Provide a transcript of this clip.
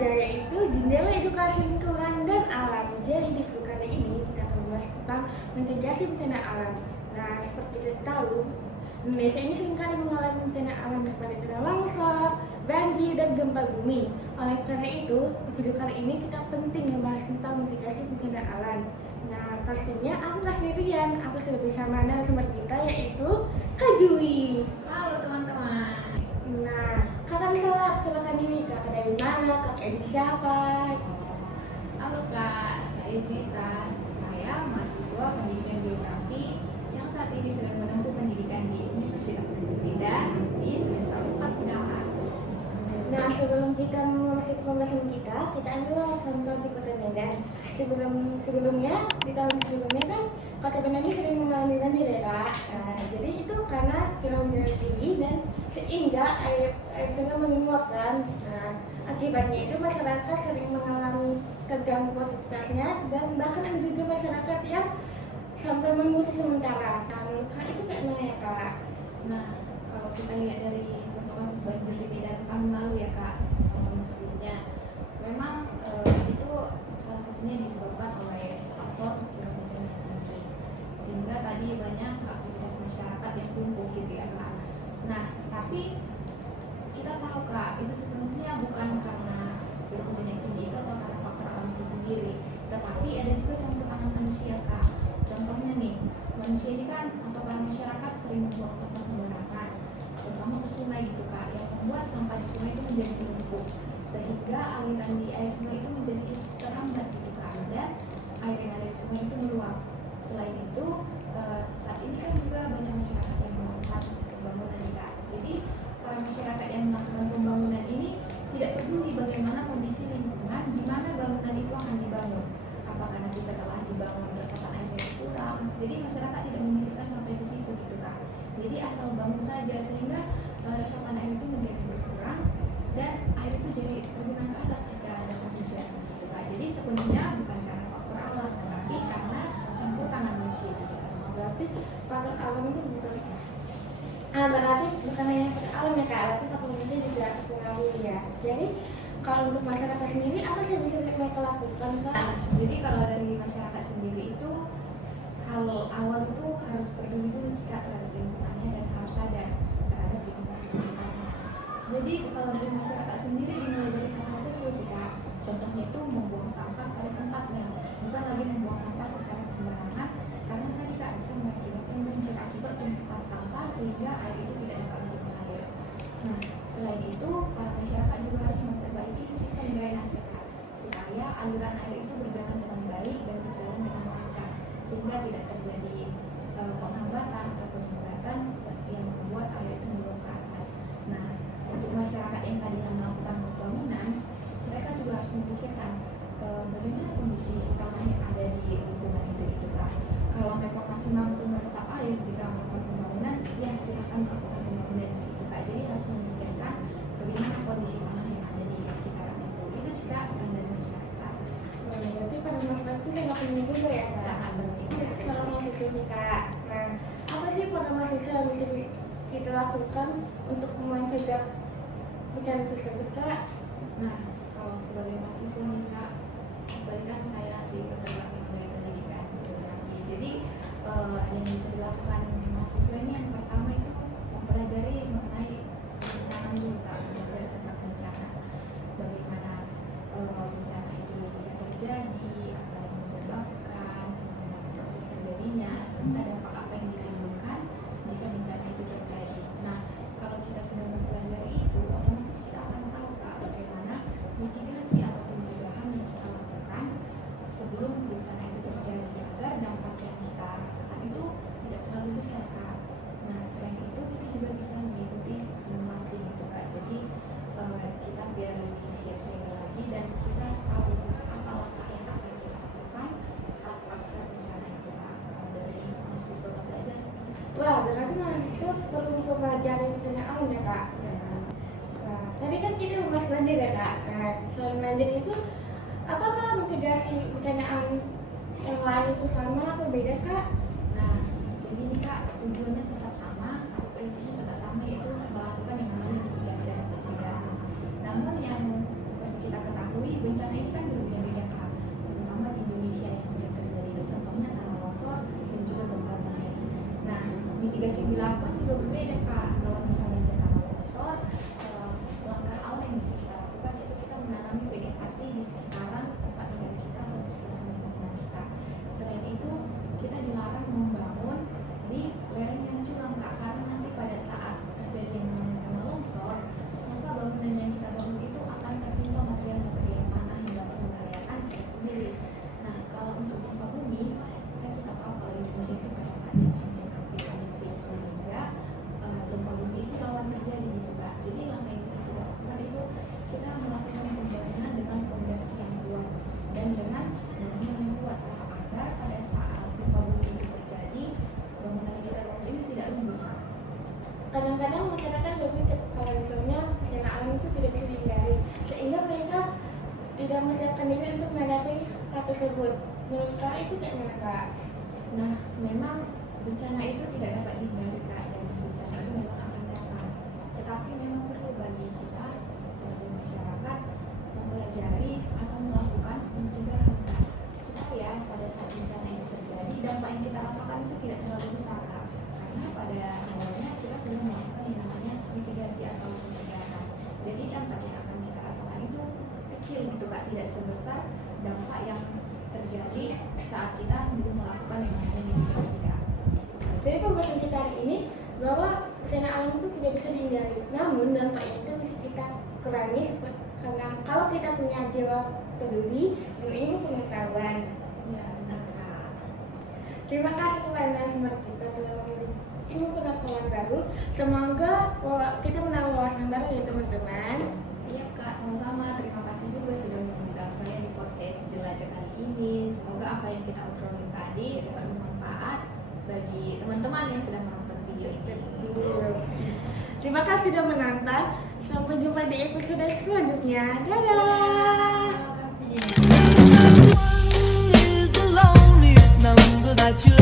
aja, yaitu jendela edukasi lingkungan dan alam. Jadi di video kali ini kita akan membahas tentang mitigasi bencana alam. Nah, seperti kita tahu, Indonesia ini seringkali mengalami bencana alam seperti tanah longsor, banjir, dan gempa bumi. Oleh karena itu, di video kali ini kita penting membahas tentang mitigasi bencana alam. Nah, pastinya aku nggak sendirian, aku sudah bersama narasumber kita yaitu Kak Jui. Halo teman-teman. Nah, kakak bisa kenalkan diri, kakak dari mana, kakak ini siapa? Halo Kak, saya Juita. Saya mahasiswa pendidikan geografi yang saat ini sedang menempuh pendidikan di Universitas Negeri Medan di semester 4 Kak. Nah, sebelum kita memasuki pembahasan kita ambil contoh di Kota Medan. Sebelumnya, di tahun sebelumnya kan Kota Medan ini sering mengalami banjir ya Kak. Nah, jadi itu karena curah hujan tinggi dan sehingga air sungai menguap kan. Nah, akibatnya itu masyarakat sering mengalami terganggu aktivitasnya dan bahkan ada juga masyarakat yang sampai mengungsi sementara. Nah, menurut Kak itu kayak mana ya Kak? Nah, kalau kita lihat dari contoh kasus banjir di Medan tahun lalu ya Kak, tahun sebelumnya, memang itu salah satunya disebabkan oleh faktor curah hujan yang tinggi, sehingga tadi banyak aktivitas masyarakat yang lumpuh gitu ya Kak. Nah, tapi kita tahu Kak, itu sepenuhnya bukan karena curah hujan yang tinggi itu atau karena faktor alam itu sendiri, tetapi ada juga campur tangan manusia Kak. Contohnya nih, manusia ini kan atau para masyarakat sering membuang sampah sembarangan, terutama ke sungai gitu Kak, yang membuat sampah di sungai itu menjadi menumpuk, sehingga aliran di air sungai itu menjadi terhambat gitu Kak, dan air yang ada di sungai itu meluap. Selain itu, saat ini kan juga banyak masyarakat yang melakukan pembangunan nih Kak. Jadi para masyarakat yang melakukan pembangunan ini tidak peduli bagaimana kondisi lingkungan di mana bangunan itu akan dibangun. Apakah nanti setelah dibangun resapan airnya kurang? Jadi masyarakat tidak memikirkan sampai ke situ gitu Kak. Jadi asal bangun saja sehingga resapan air itu menjadi berkurang dan air itu jadi tergenang ke atas jika ada hujan gitu Kak. Jadi sepenuhnya bukan karena faktor alam, tapi karena campur tangan manusia juga. Berarti faktor alam itu berarti bukan hanya faktor alam ya Kak, tapi faktor manusia juga terpengaruh ya. Jadi kalau untuk masyarakat sendiri apa sih yang bisa mereka lakukan Kak? Nah, jadi kalau dari masyarakat sendiri itu hal awal itu harus peduli dulu sih Kak terhadap lingkungannya dan harus sadar terhadap lingkungan sekitarnya. Jadi kalau dari masyarakat sendiri dimulai dari hal kecil sih Kak. Contohnya itu membuang sampah pada tempatnya, bukan lagi membuang sampah secara sembarangan, karena tadi Kak bisa mengakibatkan banjir akibat tumpukan sampah sehingga air itu tidak dapat mengalir. Nah, selain itu para masyarakat juga harus memperbaiki sistem drainase Kak, supaya aliran air itu berjalan dengan baik dan berjalan dengan lancar, sehingga tidak terjadi penghambatan atau penyumbatan yang membuat air itu meluap ke atas. Nah, untuk masyarakat yang tadinya melakukan pembangunan, mereka juga harus memikirkan bagaimana kondisi utama yang ada di lingkungan itu Kak. Kalau memang masih mampu meresap air jika melakukan pembangunan, ya silakan melakukan pembangunan di situ Kak. Jadi harus memikirkan bagaimana kondisi tanah yang ada di sekitaran itu. Itu sih Kak peran dari masyarakat. Berarti pada masyarakat itu sangat penting juga ya Kak? Sangat penting. Kalau mahasiswa nih Kak, nah apa sih pada mahasiswa yang bisa kita lakukan untuk mencegah bencana tersebut Kak? Nah, kalau sebagai mahasiswa nih Kak, apalagi kan saya di Departemen Pendidikan Geografi. Jadi yang bisa dilakukan mahasiswa ini yang pertama itu mempelajari mengenai bencana dulu Kak, belajar tentang bencana. Bagaimana bencana itu bisa terjadi, apa yang menyebabkan, bagaimana proses terjadinya, serta dampak apa yang ditimbulkan jika bencana itu terjadi. Nah, kalau kita sudah mempelajari itu, otomatis kita akan tahu Kak bagaimana mitigasi atau pencegahan yang kita lakukan sebelum bencana itu terjadi agar dampak yang kita rasakan itu tidak terlalu besar Kak. Nah, selain itu kita juga bisa mengikuti simulasi gitu Kak. Jadi kita biar lebih siap siaga lagi dan kita tahu apa langkah yang akan kita lakukan saat pasca bencana itu Kak. Kalau dari mahasiswa atau pelajar Wah, berarti mahasiswa perlu mempelajari bencana alam ya Kak? Nah, tadi kan kita membahas banjir ya Kak? Nah, selain banjir itu, apakah mitigasi bencana alam yang lain itu sama atau beda Kak? Nah, jadi ini Kak, tujuannya tetap sama atau prinsipnya tetap sama, yaitu melakukan yang namanya mitigasi dan pencegahan. Namun yang seperti kita ketahui berbeda kak. Kalau misalnya kita longsor, langkah awal yang bisa kita lakukan itu kita menanami vegetasi di sekitaran tempat tinggal kita atau di sekitaran lingkungan kita. Selain itu kita dilarang membangun di lereng yang curam kak, karena nanti pada saat terjadi yang namanya tanah longsor, maka bangunan yang kita bangun itu akan tertimpa material-material tanah yang dapat membahayakan kita sendiri. Nah, kalau untuk gempa bumi, kita tahu kalau Indonesia itu ada cincin api Pasifik, sehingga gempa bumi itu rawan terjadi gitu kak. Jadi langkah yang bisa kita lakukan itu kita melakukan pembangunan dengan fondasi yang kuat dan dengan bangunan yang kuat kak, agar pada saat gempa bumi itu terjadi, bangunan yang kita bangun ini tidak runtuh kak. Kadang-kadang masyarakat berpikir kalau misalnya bencana alam itu tidak bisa dihindari, sehingga mereka tidak mempersiapkan diri untuk menghadapi hal tersebut. Menurut kak itu kayak mana kak? Nah, memang bencana itu tidak dapat dihindari kak, dan bencana itu memang akan datang. Tetapi memang perlu bagi kita sebagai masyarakat mempelajari atau melakukan pencegahan kak, supaya pada saat bencana itu terjadi, dampak yang kita rasakan itu tidak terlalu besar kak. Karena pada awalnya kita sudah melakukan yang namanya mitigasi atau pencegahan. Jadi dampak yang akan kita rasakan itu kecil gitu kak, tidak sebesar dampak yang terjadi saat kita belum melakukan yang namanya mitigasi kak. Jadi pembahasan kita hari ini bahwa bencana alam itu tidak bisa dihindari, namun dampaknya itu bisa kita kurangi karena kalau kita punya jiwa peduli dan ilmu pengetahuan. Ya, benar kak. Terima kasih kepada narasumber kita telah memberi ilmu pengetahuan baru. Semoga kita menambah wawasan baru ya teman-teman. Iya kak, sama-sama. Terima kasih juga sudah mengundang saya di podcast Jelajah kali ini. Semoga apa yang kita obrolin tadi dapat bermanfaat bagi teman-teman yang sedang menonton video ini. Terima kasih sudah menonton. Sampai jumpa di episode selanjutnya. Dadah. Is the loneliest number that you'll